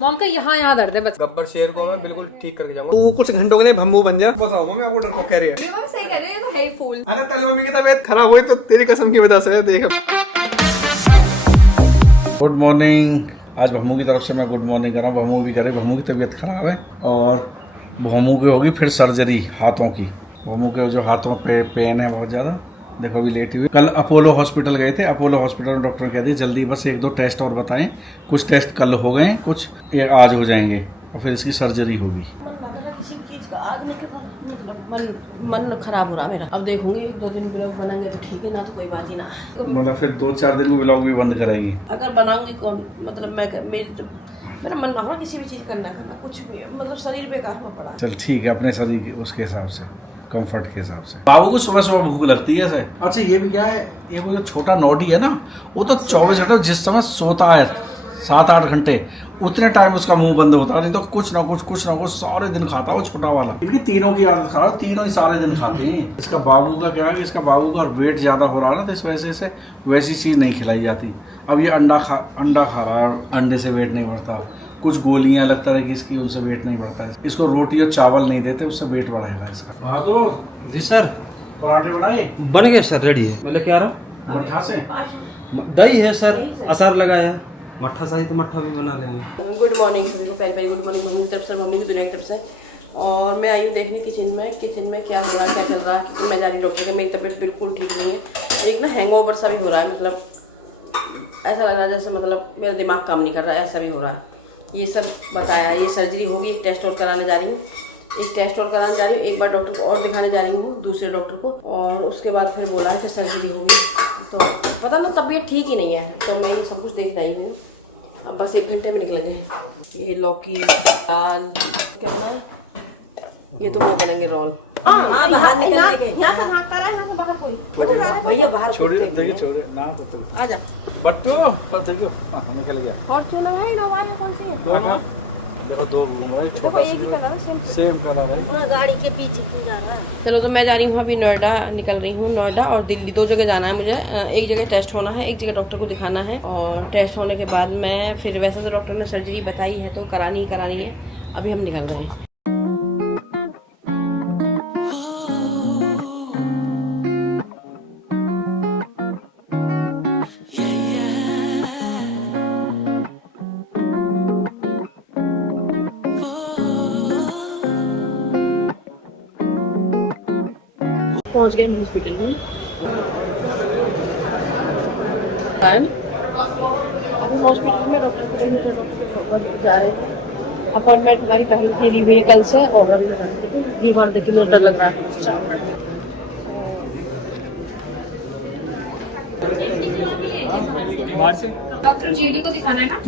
Mom का यहाँ दर्द है बस। गब्बर शेर को मैं बिल्कुल ठीक करके जाऊंगा। तू कुछ घंटों के लिए भम्मू बन जा। बताओ मम्मी आपको डर को कह रही है। ये मम्मी सही कह रही है, ये तो है ही फूल। अरे कल मम्मी की तबीयत खराब हुई तो तेरी कसम की वजह से। देख गुड मॉर्निंग। आज भम्मू की तरफ से मैं गुड मॉर्निंग कर रहा हूँ। भम्मू भी करे, भम्मू की तबीयत खराब है और भम्मू की होगी फिर सर्जरी हाथों की। भम्मू के जो हाथों पे पेन है बहुत ज़्यादा, देखो अभी लेटी हुई। कल अपोलो हॉस्पिटल गए थे। अपोलो हॉस्पिटल में डॉक्टर ने कह दिया जल्दी बस 1-2 टेस्ट और बताएं। कुछ टेस्ट कल हो गए, कुछ ये आज हो जाएंगे और फिर इसकी सर्जरी होगी। किसी चीज का आग मतलब मन खराब हो रहा मेरा। अब देखूंगी 1-2 दिन ब्लॉग बनाएंगे तो ठीक है, ना तो कोई बात ही ना। मतलब फिर 2-4 दिन में ब्लॉग भी बंद करेगी। अगर बनाऊंगी कौन, मतलब मेरा मन ना हो किसी भी चीज करना कुछ भी, मतलब शरीर बेकार हुआ पड़ा। चल ठीक है, अपने शरीर के उसके हिसाब से, कंफर्ट के हिसाब से। बाबू को सुबह सुबह भूख लगती है ऐसे। अच्छा ये भी क्या है, ये वो जो छोटा नोडी है ना, वो तो 24 घंटे जिस समय सोता है 7-8 घंटे उतने टाइम उसका मुंह बंद होता है, नहीं तो कुछ ना कुछ सारे दिन खाता है वो छोटा वाला। इनकी तीनों की आदत खराब, तीनों ही सारे दिन खाते हैं। इसका बाबू का क्या है कि इसका बाबू का वेट ज्यादा हो रहा है ना, तो इस वजह से वैसी चीज नहीं खिलाई जाती। अब ये अंडा खा रहा है, अंडे से वेट नहीं बढ़ता। कुछ गोलियां लगता है कि इसकी, उनसे वेट नहीं बढ़ता है। इसको रोटी और चावल नहीं देते, उससे वेट बढ़ेगा इसका। हाँ तो जी सर, पराठे बनाए बन गए सर, रेडी है। मैं लेके आ रहा मठा से। हूँ। दही है सर, अचार लगाया। मट्ठा चाहिए तो मट्ठा भी बना लेंगे। गुड मॉर्निंग सभी को, पहले गुड मॉर्निंग मम्मी की तरफ से, मम्मी की दुनिया की तरफ से। और मैं आई हूँ देखने किचन में क्या हो रहा है, क्या चल रहा है। क्योंकि मैं जा रही डॉक्टर के, मेरी तबीयत बिल्कुल ठीक नहीं है। एक ना हैंगओवर सा भी हो रहा है, मतलब ऐसा लग रहा है जैसे मतलब मेरा दिमाग काम नहीं कर रहा है, ऐसा भी हो रहा है। ये सब बताया, ये सर्जरी होगी। एक टेस्ट और कराने जा रही हूँ, एक बार डॉक्टर को और दिखाने जा रही हूँ, दूसरे डॉक्टर को। और उसके बाद फिर बोला है कि सर्जरी होगी। तो पता ना, तबीयत ठीक ही नहीं है। तो मैं ये सब कुछ देख रही हूँ। अब बस 1 घंटे में निकलेंगे। ये लौकी, दाल, क्या है ये, तो वो बनेंगे रोल। बाहर निकलने के यहाँ से भागता रहा है, यहाँ से बाहर कोई भैया बाहर छोड़िए छोड़िए ना तो आजा बट्टू देखियो निकल गया। फॉर्च्यूनर है, इनोवा है, कौन सी है? दोनों देखो, 2 रूम है, छोटा एक ही कलर है, सेम कलर है। गाड़ी के पीछे क्यों जा रहा है? चलो तो मैं जा रही हूँ अभी नोएडा, निकल रही हूँ। नोएडा और दिल्ली 2 जगह जाना है मुझे। एक जगह टेस्ट होना है, एक जगह डॉक्टर को दिखाना है। और टेस्ट होने के बाद मैं फिर, वैसे तो डॉक्टर ने सर्जरी बताई है तो करानी है। अभी हम निकल रहे हैं। पहुंच गए हॉस्पिटल में। अभी हॉस्पिटल में डॉक्टर को जा रहे हैं। अपॉइंटमेंट हमारी पहले से ली हुई कल से, और अभी बीमार देखिए मुझे डर लग रहा है। डॉक्टर जीडी को दिखाना है ना।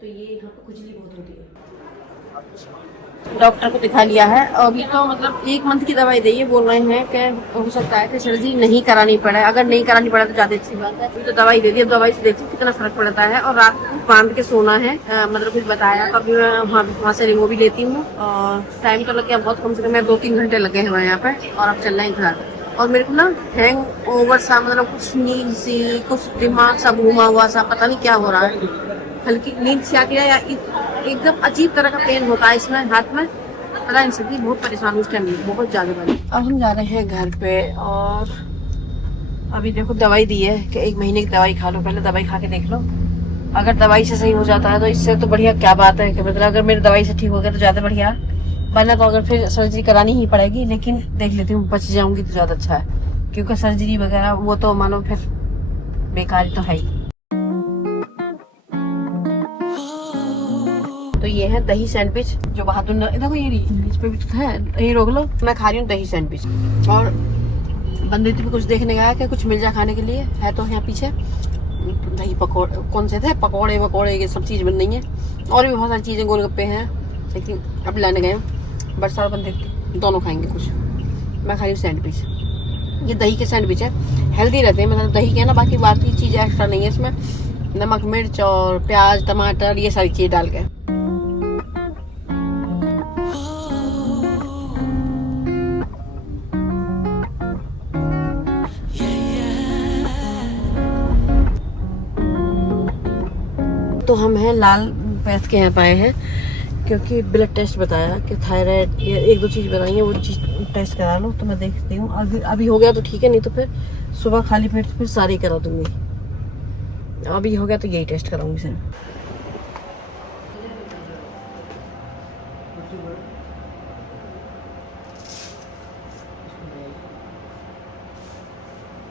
तो ये यहाँ पे खुजली बहुत होती है। डॉक्टर को दिखा लिया है। अभी तो मतलब 1 मंथ की दवाई दी है। बोल रहे हैं कि हो सकता है कि सर्जरी नहीं करानी पड़े। अगर नहीं करानी पड़े तो ज्यादा अच्छी बात है। तो दवाई दे दी, अब दवाई से देखिए कितना फर्क पड़ता है। और रात को बांध के सोना है, मतलब कुछ बताया। तो अभी मैं वहाँ से रिमो भी लेती हूँ। और टाइम तो लग गया बहुत, कम से कम 2-3 घंटे लगे हैं यहाँ पे। और अब चल रहे हैं घर। और मेरे को ना हैंग ओवर सा, मतलब कुछ नींद सी, कुछ दिमाग सा घूमा हुआ सा, पता नहीं क्या हो रहा है। हल्की नींद से आती है या एकदम अजीब तरह का पेन होता है इसमें हाथ में, पता नहीं सकती। बहुत परेशान हूँ उस टाइम, बहुत ज्यादा बनी। अब हम जा रहे हैं घर पे। और अभी देखो दवाई दी है कि 1 महीने की दवाई खा लो। पहले दवाई खा के देख लो, अगर दवाई से सही हो जाता है तो इससे तो बढ़िया क्या बात है। कि मतलब अगर मेरी दवाई से ठीक हो गया तो ज्यादा बढ़िया, वरना तो अगर फिर सर्जरी करानी ही पड़ेगी। लेकिन देख लेती हूँ, बच जाऊंगी तो ज्यादा अच्छा है। क्योंकि सर्जरी वगैरह वो तो मानो फिर बेकार तो है ही। तो ये है दही सैंडविच, जो बहादुर देखो ये इस पे भी तो है, यही रोक लो। मैं खा रही हूँ दही सैंडविच। और बंदे भी कुछ देखने गया कि कुछ मिल जाए खाने के लिए, है तो यहाँ पीछे दही पकौड़े, कौन से थे, पकौड़े वकौड़े, ये सब चीज़ बन रही है। और भी बहुत सारी चीज़ें, गोलगप्पे हैं। लेकिन अब लाने गए बरसात, बंदे दोनों खाएंगे कुछ। मैं खा रही हूँ सैंडविच। ये दही के सैंडविच है, हेल्दी रहते हैं। मतलब दही के ना, बाकी चीज़ें एक्स्ट्रा नहीं है इसमें। नमक, मिर्च और प्याज, टमाटर, ये सारी चीज़ डाल के। तो हम हैं लाल पैथ के यहाँ पाए हैं क्योंकि ब्लड टेस्ट बताया कि थायराइड या एक दो चीज़ बताई है, वो चीज़ टेस्ट करा लो। तो मैं देखती हूँ अभी हो गया तो ठीक है, नहीं तो फिर सुबह खाली पेट फिर सारी करा दूंगी। अभी हो गया तो यही टेस्ट कराऊंगी सिर्फ।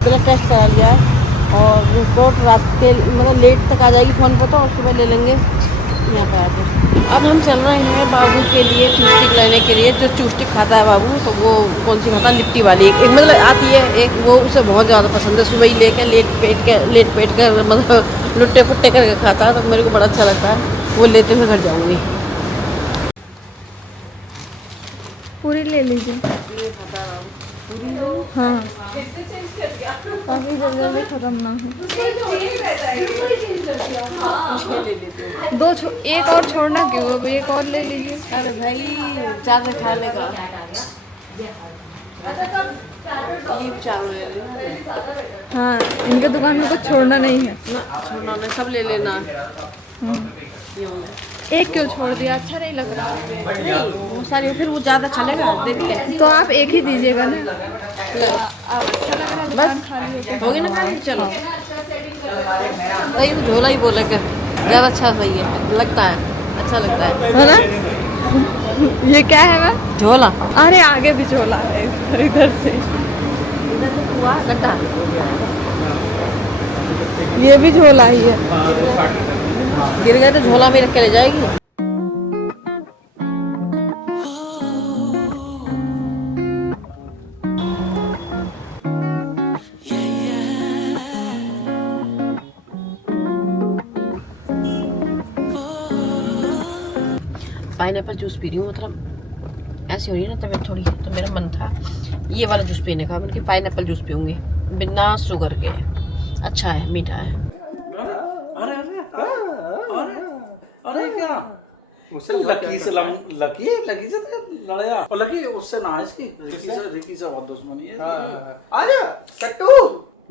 ब्लड टेस्ट करा लिया है और रिपोर्ट रात के मतलब लेट तक आ जाएगी फ़ोन पर, तो और सुबह ले लेंगे यहाँ पे आके। अब हम चल रहे हैं बाबू के लिए चूस्टिक लेने के लिए। जो चूस्टिक खाता है बाबू, तो वो कौन सी खाता है, लिट्टी वाली एक मतलब आती है एक, वो उसे बहुत ज़्यादा पसंद है। सुबह ही लेके लेट पेट कर मतलब लुट्टे पुट्टे करके खाता है, तो मेरे को बड़ा अच्छा लगता है। वो लेते हुए घर जाऊँगी। पूरी ले लीजिए। हाँ, काफी जल्दी खत्म ना हो। एक और छोड़ना क्यों, अब एक और ले लीजिए। अरे भाई ज़्यादा खा लेगा, चावल ले लेना। हाँ, इनके दुकान में कुछ छोड़ना नहीं है। ना छोड़ना नहीं, सब ले लेना। एक क्यों छोड़ दिया, अच्छा नहीं लग रहा। वो सारी फिर वो ज़्यादा चलेगा, देख ले। तो आप एक ही दीजिएगा ना। बस हो गया ना खाली, चलो। वही झोला ही बोलेगा, ज़्यादा अच्छा सही है, लगता है अच्छा लगता है ना। ये क्या है वह? झोला। अरे आगे भी झोला है इधर से। इधर तो हुआ गड्ढा, ये भी झोला ही है। गिर गए तो झोला में रख के ले जाएगी। पाइनएप्पल जूस पी रही हूँ, मतलब ऐसी हो रही है ना तबीयत थोड़ी, तो मेरा मन था ये वाला जूस पीने का। मतलब पाइनएप्पल जूस पीऊंगी बिना शुगर के, अच्छा है, मीठा है। अरे अरे अरे क्या लकी से लकी से लड़ाया, और लकी उससे ना, इसकी रिकी से बहुत दुश्मनी है। आजा कट्टू।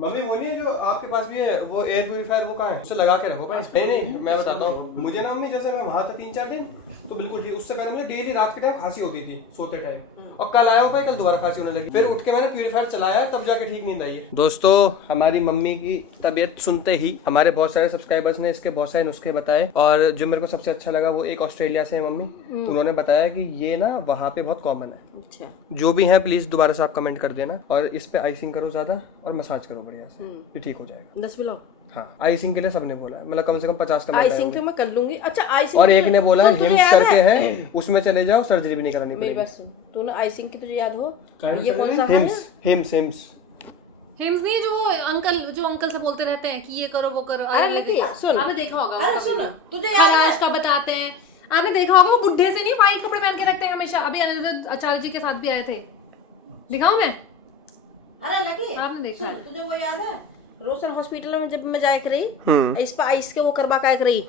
मम्मी वो नहीं है जो आपके पास भी है, वो एयर प्यूरीफायर, वो कहाँ है? उसे लगा के रखो भाई। नहीं मैं बताता हूँ, मुझे ना मम्मी, जैसे मैं वहां था 3-4 दिन, तो बिल्कुल ठीक। उससे पहले मुझे डेली रात के टाइम खांसी होती थी सोते टाइम, और कल आया हूँ भाई, कल दोबारा खांसी होने लगी। फिर उठ के मैंने प्यूरीफायर चलाया, तब जाके ठीक नींद आई है। दोस्तों, हमारी मम्मी की तबीयत सुनते ही हमारे बहुत सारे सब्सक्राइबर्स ने इसके बहुत सारे नुस्खे बताए, और जो मेरे को सबसे अच्छा लगा वो एक ऑस्ट्रेलिया से है मम्मी, तो उन्होंने बताया कि ये ना वहाँ पे बहुत कॉमन है। अच्छा, जो भी है प्लीज दोबारा से आप कमेंट कर देना, और इस पे आइसिंग करो ज्यादा और मसाज करो बढ़िया से, ये ठीक हो जाएगा। 10 मिलो। हाँ, आइसिंग के लिए सबने बोला है, मतलब कम से कम 50 का आइसिंग तो मैं कर लूंगी। अच्छा आइसिंग, और एक ने बोला है हिम्स करके है, उसमें चले जाओ, सर्जरी भी नहीं करानी मेरी पड़ेगी। बात सुन, तूने आइसिंग की तुझे याद हो, ये कौन सा है? हिम्स हिम्स नहीं, जो अंकल से बोलते रहते हैं कि ये करो वो करो। अरे लकी सुन, आपने देखा होगा, अरे सुन, तुझे याद खराश का बताते हैं, आपने देखा होगा, वो बुढ़े से नहीं व्हाइट कपड़े पहन के रखते हैं हमेशा। अभी अनिरुद्ध आचार्य जी के साथ भी आए थे, दिखाऊं मैं? अरे लकी आपने देखा है? तुझे वो याद है रोशन हॉस्पिटल में जब मैं जाए रही, इस पर आइस के वो करवा का रही,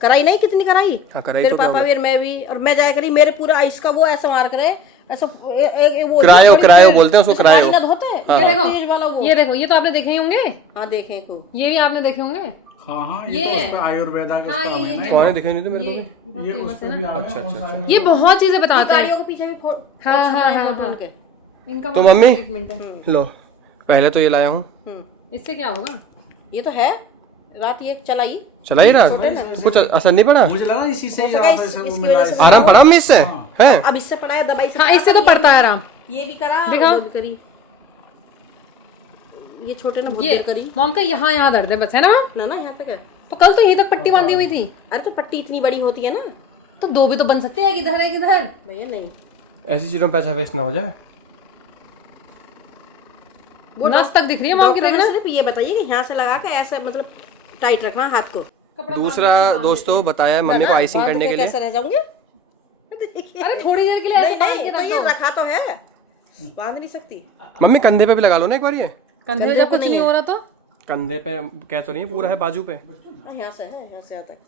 कराई नहीं, कितनी कराई? हाँ, कराई तेरे तो पापा भी और मैं भी, और मैं जाए करी, मेरे पूरा आइस का वो ऐसा मार करे, ऐसा वो क्रायो बोलते हैं उसको, क्रायो ना होता है तेज वाला वो। ये देखो, ये तो आपने देखे ही होंगे। हाँ देखे को, ये भी आपने देखे होंगे। हाँ, ये तो उस पे आयुर्वेदा का काम है ना। कौन दिखाई नहीं तो मेरे को भी। ये उस पे भी अच्छा। ये बहुत चीजें बताते हैं। गाड़ियों के पीछे भी तो मम्मी लो, पहले तो ये लाया हूँ। इससे क्या होगा? ये तो है, रात ये चलाई रहा, कुछ असर नहीं पड़ा, मुझे लगा इसी से इसकी वजह से आराम पड़ा मम्मी इससे है। अब इससे पढ़ाया दवाई से, हाँ, इससे तो पड़ता है आराम। ये भी करा, दिखाओ। वो भी करी, ये छोटे ने बहुत देर करी। मॉम का यहाँ दर्द है बस, है ना? ना यहाँ तक है, तो कल तो यहीं तक पट्टी बांधी हुई थी। अरे तो पट्टी इतनी बड़ी होती है ना, तो दो भी तो बन सकते हैं, किधर है किधर। भैया नहीं, ऐसी चीजों में पैसा वेस्ट ना हो जाए। वो नस तक दिख रही है मॉम की, डॉक्टर ने देखना। सिर्फ ये बताइए कि यहाँ से लगा के ऐसे मतलब टाइट रखना हाथ को। दूसरा दोस्तों बताया है मम्मी को आइसिंग करने के लिए। कैसे रह जाऊंगे? देखिए, अरे थोड़ी देर के लिए ऐसे नहीं बांध के तो रख ये दो। रखा तो है, बांध नहीं सकती। मम्मी कंधे पे भी लगा लो ना एक बार, ये कंधे पे जब कुछ नहीं हो रहा तो कंधे पे कह तो नहीं, पूरा है बाजू पे। यहाँ से है, यहाँ से यहाँ तक।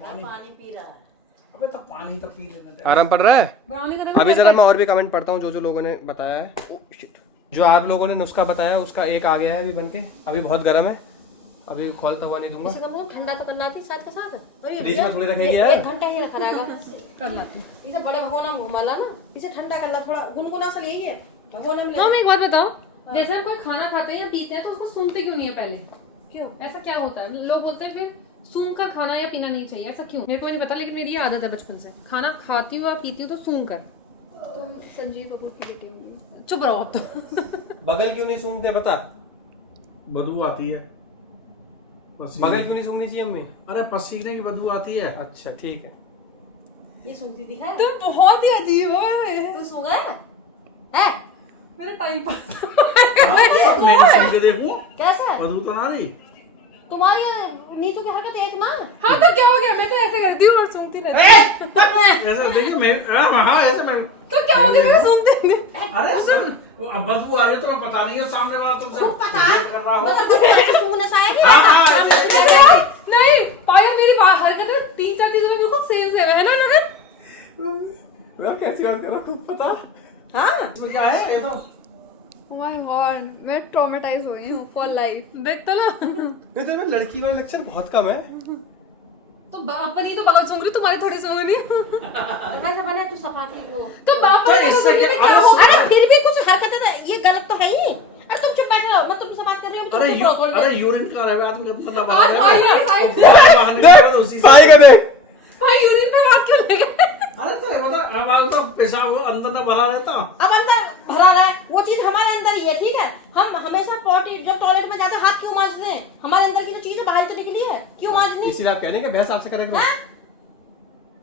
पानी पी रहा है। अबे तो पानी तो पी लेना। आराम पड़ रहा है? बनाने का देखो अभी जरा मैं और भी कमेंट पढ़ता हूँ जो जो लोगों ने बताया है। ओह शिट, जो आप लोगों ने नुस्खा बताया उसका एक आ गया है अभी बनके, अभी बहुत गर्म है, अभी खोलता हुआ नहीं दूंगा। इसे कम से कम ठंडा तो करना थी साथ के साथ। और ये फ्रिज में थोड़ी रखेगी यार। 1 घंटा ही रखा रहेगा। कर लाती इसे बड़ा भगोना वाला ना, इसे ठंडा कर ला, थोड़ा गुनगुना सा यही है भगोना में। हम एक बात बताओ, जैसे हम कोई खाना खाते हैं या पीते हैं तो उसको सूंघते क्यों नहीं है पहले? क्यों ऐसा क्या होता है? लोग बोलते हैं फिर सूंघ कर खाना या पीना नहीं चाहिए, ऐसा क्यों? मेरे को नहीं पता, लेकिन मेरी ये आदत है बचपन से, खाना खाती हूँ या पीती हूँ तो सूंघ कर। संजीव कपूर की बेटी होंगी। चुप रहो अब तो। बगल क्यों नहीं सूंघते बता? बदबू आती है। बगल क्यों नहीं सूंघनी चाहिए अम्मी? अरे पसीने की बदबू आती है। अच्छा ठीक है। ये सूंघती दिखा तुम बहुत ही अजीब हो। तू सूंघा है मेरा टाइम पास। मैं सूंघ के देखूं कैसा बदबू तो ना रही। तुम्हारी नीतू की हरकत एक ना। हाँ तो क्या हो गया, मैं तो ऐसे करती हूँ और सूंघती रहती हूँ। ऐसा देखिए मैं हाँ ऐसे मैं तो क्या हो गया, मैं सूंघती नहीं। अरे सर अब बदबू आ रही है तो पता नहीं है सामने वाला तुमसे कर रहा हो। मतलब सूंघने से आएगी हाँ, नहीं पायल, मेरी हरकत है 3-4 चीजों में बिल्कुल सेम है ना लगन? कैसी बात कर रहा हूँ, खुद पता। हाँ इसमें क्या है ये तो Oh my God, मैं ट्रॉमेटाइज हो गई हूँ फॉर लाइफ। देख तो लो। नहीं तो लड़की वाला लेक्चर बहुत कम है। तो अपनी तो बगल सूंघ रही, तुम्हारी थोड़ी सूंघ रही। कैसा बने तू सफाती को तो बाप तो इससे क्या अरे फिर भी कुछ हरकतें तो ये गलत तो है ही। अरे तुम चुप बैठे रहो, मैं तुमसे बात कर रही हूँ। तुम चुप रहो थोड़ी देर। अरे यूरिन का रहा है आदमी कितना दबा और रहा है साइड देख उसी से भाई का देख। भाई यूरिन पे बात क्यों ले गए? अरे तो मतलब आवाज तो पेशाब अंदर तक भरा रहता। अब अंदर भरा रहा है, वो चीज हमारे अंदर ही है, ठीक है? हम हमेशा पॉटी जब टॉयलेट में जाते हैं हाथ क्यों मांजते हैं? हमारे अंदर की जो चीज है बाहर तो निकली है, क्यों मांजनी? इसीलिए आप कह रहे हैं कि बहस आपसे करेक्ट हाँ?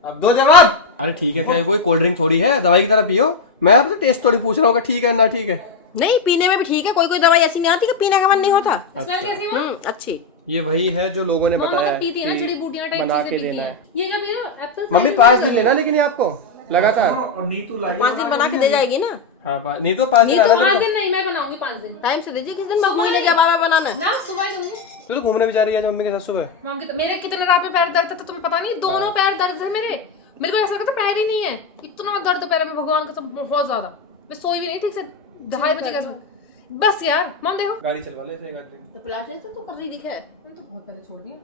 अब दो जवाब। अरे ठीक है, कोई कोल्ड ड्रिंक थोड़ी है, दवाई की तरह पियो। मैं आपसे टेस्ट थोड़ी पूछ रहा हूँ कि ठीक है ना ठीक है। नहीं पीने में भी ठीक है, कोई कोई दवाई ऐसी नहीं आती कि पीने का मन नहीं होता। स्मेल कैसी हुआ? अच्छी। ये वही है जो लोगों ने मम्मा बताया तो पीती है ना, कि जड़ी बूटियां टाइप बना चीजें के पीती देना है। है। ये क्या मेरा एप्पल मम्मी 5 दिन लेना, लेकिन ये आपको लगातार। और नीतू लाई 5 दिन बना के दे जाएगी ना? हाँ नहीं तो 5 दिन। नहीं तो 5 दिन नहीं, मैं बनाऊंगी 5 दिन। टाइम से दीजिए, किस दिन मम्मी ने जब आवा बनाना है। ना सुबह दूंगी। तू तो घूमने भी जा रही है मम्मी के साथ सुबह। मम्मी के मेरे कितने रात में पैर दर्द था तुम्हें पता नहीं, दोनों पैर दर्द थे मेरे। मेरे को ऐसा लगता पैर ही नहीं है, इतना दर्द पैर में, भगवान का सब बहुत ज्यादा। मैं सोई भी नहीं ठीक से, 2:30 बजे कैसे? बस यार मम देखो गाड़ी चलवा ले एक आध दिन। तो पिलाटेस तो कर रही दिखे। मैंने तो बहुत पहले छोड़ दिया।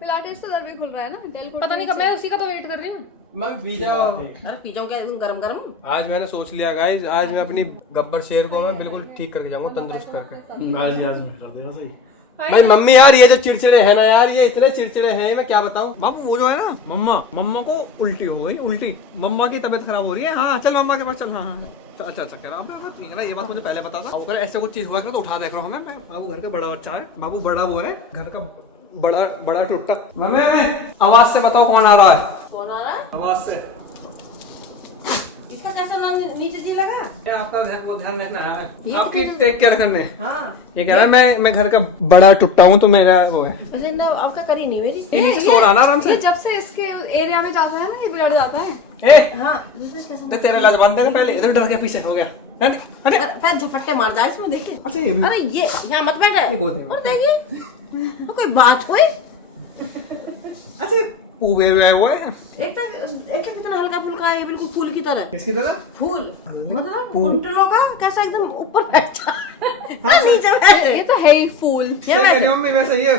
पिलाटेस तो दर भी खुल रहा है ना, डेल कोट पता नहीं कब, मैं उसी का तो वेट कर रही हूँ। मम्मी पी जाओ। अरे पी जाऊँ क्या एकदम गरम गरम? आज मैंने सोच लिया गाइस, आज मैं अपनी गब्बर शेर को मैं बिल्कुल ठीक करके जाऊंगा, तंदुरुस्त करके। आज में कर देगा सही। भाई मम्मी यार ये जो चिड़चिड़े हैं ना यार, ये इतने चिड़चिड़े हैं, मैं क्या बताऊं। बाबू वो जो है ना मम्मा को उल्टी हो गई, उल्टी। मम्मा की तबीयत खराब हो रही है। हाँ चल मम्मा के पास चल। हाँ अच्छा कह रहा हूँ ठीक है ना, ये बात मुझे पहले बता था। अगर ऐसे कुछ चीज हुआ तो उठा देख रहा हूँ मैं। बाबू घर का बड़ा बच्चा है, बाबू बड़ा वो है घर का, बड़ा टुट्टा। मम्मी आवाज से बताओ कौन आ रहा है? कौन आ रहा है? आवाज से। इसका कैसा नीचे जी लगा? ये आपका ध्यान रखना है, ये आपकी कितने- टेक केयर करने। हाँ ये कह रहा है मैं घर का बड़ा टुट्टा हूँ, तो मेरा वो है। वैसे ना आपका करी नहीं मेरी। ये नीचे सो रहा ना आराम से। ये जब से इसके एरिया में जाता है ना, ये बिगड़ जाता है। ए हाँ दूसरे कैसा? देख तेरा लाज बांध देगा पहले, इधर डर के पीछे हो गया। हट हट। पैर झपट्टे मार जाए इसमें, देखिए। अच्छा ये भी अरे ये यहाँ मत बैठ बोल दे। और देखिए कोई बात हुई। अच्छा पूरे वो है एक तो कितना हल्का फुल्का है, बिल्कुल फूल की तरह। किसकी तरह? फूल मतलब उल्टलों का कैसा एकदम ऊपर बैठा नीचे बैठ। ये तो है ही फूल। यहाँ बैठ मम्मी वैसे ये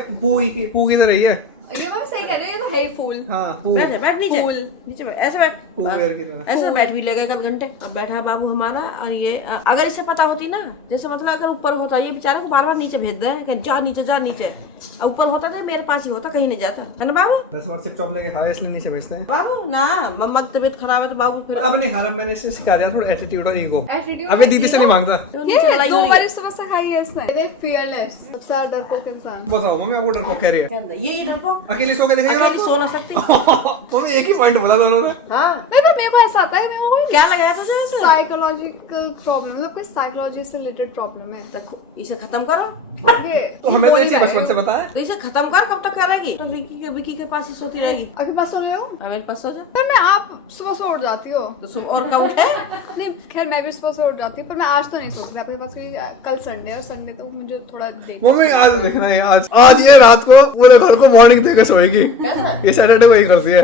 पू की तरह ही है। ये मैं सही कह रही हूँ, ये तो है ही फूल। हाँ पू। बैठ नीचे फूल। नीचे बैठ, ऐसे बैठ फूल बस। की तरह। ऐसे बैठ भी लेगा 1 घंटे। अब बैठा है बाबू हमारा, और ये अगर इसे पता होती ना, जैसे मतलब अगर ऊपर होता, ये बेचारे को बार बार नीचे भेज दे कि जा नीचे। अब ऊपर होता तो मेरे पास ही होता, कहीं नहीं जाता है ना बाबू। 10 बार सिर्फ चॉप लेके खाया इसलिए नीचे भेजते हैं। बाबू ना मम्मा की तबीयत खराब है तो बाबू फिर अब नहीं खा रहा, मैंने इसे सिखा दिया थोड़ा एटीट्यूड और ईगो। Attitude अभी दीदी से नहीं मांगता। नीचे लड़ाई हो 2 रही बार है। सुबह से खाई है इसने। ये फियरलेस, सबसे ज्यादा डरपोक इंसान। बताओ मम्मी आपको डर कह रही है? क्या अंदर? ये डरपोक अकेले सो के दिखाई अकेली सो ना सकती। मम्मी एक ही पॉइंट बोला दोनों ने। हाँ मेरे को ऐसा आता है, मेरे को क्या लगाया तुझे इसे? साइकोलॉजिकल प्रॉब्लम, मतलब कोई साइकोलॉजी से रिलेटेड प्रॉब्लम है। देखो इसे खत्म करो। ये तो हमें तो इसी बचपन से बताया। तो इसे खत्म कर, कब तक करेगी? तो विकी के पास ही सोती रहेगी। आपके पास सो रहे हो? अब मेरे पास सो जा। पर मैं आप सुबह उठ जाती हो। तो और कब उठे? नहीं खैर मैं भी सुबह से उठ जाती हूँ, पर मैं आज तो नहीं सो सकती आपके पास, क्योंकि कल संडे है और संडे तो मुझे थोड़ा देर। मम्मी आज देखना है, आज ये रात को पूरे घर को वार्निंग देकर सोएगी। ये सैटरडे को ही करती है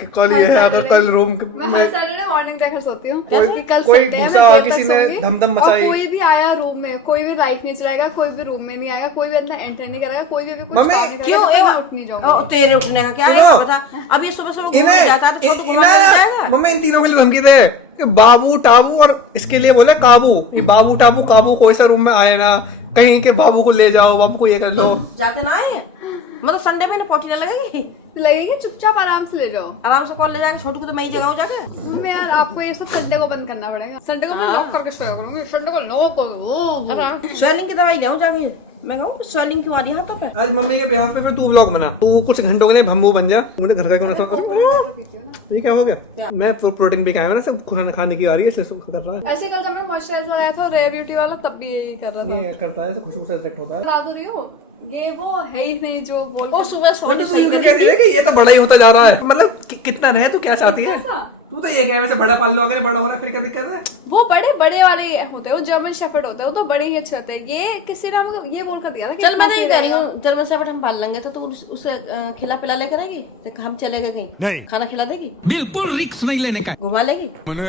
कि कल ये है, अगर कल रूम मैं हर सैटरडे मॉर्निंग देखकर सोती हूँ कोई- कि कल कोई संडे है, घुसा, मैं देर किसी तक ने सोऊंगी। धमधम और मचाई। कोई भी आया रूम में, कोई भी लाइट नहीं चलाएगा, कोई भी रूम में नहीं आएगा, कोई भी अंदर एंटर नहीं करेगा, कोई भी अभी कुछ मम्मी, काम नहीं क्यों करेगा, ये जब तक मैं उठ नहीं जाऊंगी। तेरे उठने का क्या सुनो। है बता। अब ये सुबह सुबह घूमने जाता है तो छोटू घुमा ले जाएगा। मम्मी इन तीनों के लिए धमकी दे कि बाबू टाबू और इसके लिए बोले काबू, ये बाबू टाबू काबू कोई सा रूम में आए ना, कहीं के बाबू को ले जाओ, बाबू को ये कर लो। जाते ना आए मतलब संडे में ना पोटी ना लगेगी, लगेगी, चुपचाप आराम से ले जाओ। आराम से कॉल ले जाएगा, छोटू को तो मैं ही जगाऊं जाके। मम्मी यार आपको ये सब संडे को बंद करना पड़ेगा। संडे को मैं लॉक करके सोया करूंगी, संडे को लॉक करो। स्वेलिंग की दवाई ले जाके। मैं कहूँ स्वेलिंग क्यों आ रही है हाथों पे। आज मम्मी के ब्याह पे फिर तू व्लॉग बना, तू कुछ घंटों के लिए भम्बू बन जा, मुझे घर का क्यों ना करूं। ये क्या हो गया? मैं प्रोटीन भी खाया ना, सब खाना खाने की आ रही है, इसलिए कर रहा है। ऐसे कल जब मैं मॉइस्चराइजर लगाया था रेयर ब्यूटी वाला, तब भी यही कर रहा था। ये करता है तो खुशबू से अट्रैक्ट होता है। बता तो रही हूँ, ये वो है ही नहीं जो बोल वो सुबह सोने तू सही यूं करी कहती थी। है कि ये तो बड़ा ही होता जा रहा है, मतलब कितना रहे तू क्या चाहती है? कैसा? तू तो ये कह वैसे बड़ा पाल लो, अगर बड़ा हो रहा है फिर क्या दिक्कत है? वो बड़े बड़े वाले होते हैं, वो जर्मन शेफर्ड होते हैं, वो तो बड़े ही अच्छे होते हैं। ये किसी ने हमको ये बोल कर दिया था कि चल मैं इतना नहीं सही कह रही रहेगा। हूँ, जर्मन शेफर्ड हम पाल लेंगे तो तू उसे खिला पिला लेकर आएगी तो हम चले गए कहीं नहीं खाना खिला देगी, बिल्कुल रिक्स नहीं लेने का। घुमा लेगी। मैंने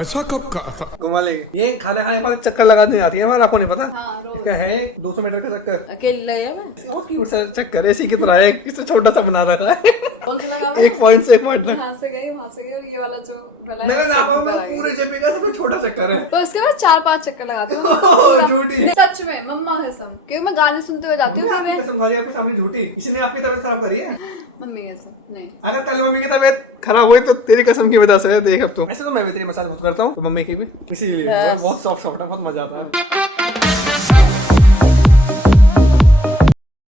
ऐसा कब कहा था? घुमा लेगी। ये खाने खाने पर चक्कर लगाने आती है, हमारा आपको नहीं पता हाँ, रोज। क्या है 200 मीटर का चक्कर। अकेली ले जाए मैं बहुत क्यूट सा चक्कर है, इसी की तरह है, इससे छोटा सा बना रखा है। कौन सा लगा एक पॉइंट से एक पॉइंट तक। वहां से गई और ये वाला जो वाला है, मैंने उससे नापा ऊपर आ गई। पूरे जेपी का सबसे छोटा चक्कर है। तो उसके बाद 4-5 चक्कर लगाती हूँ ओह, झूठी। नहीं, सच में मम्मा कसम, क्योंकि मैं गाने सुनते हुए जाती हूँ। आपकी कसम खा रही है, आपके सामने झूठी, इसलिए आपकी तबीयत खराब करी है। मम्मी कसम नहीं। अगर कल मम्मी की तबीयत खराब हुई तो तेरी कसम की वजह से देख अब तू। ऐसे तो मैं भी तेरी मसाज बहुत करता हूँ, तो मम्मी की भी, इसीलिए बहुत सॉफ्ट सॉफ्ट है, बहुत मजा आता है।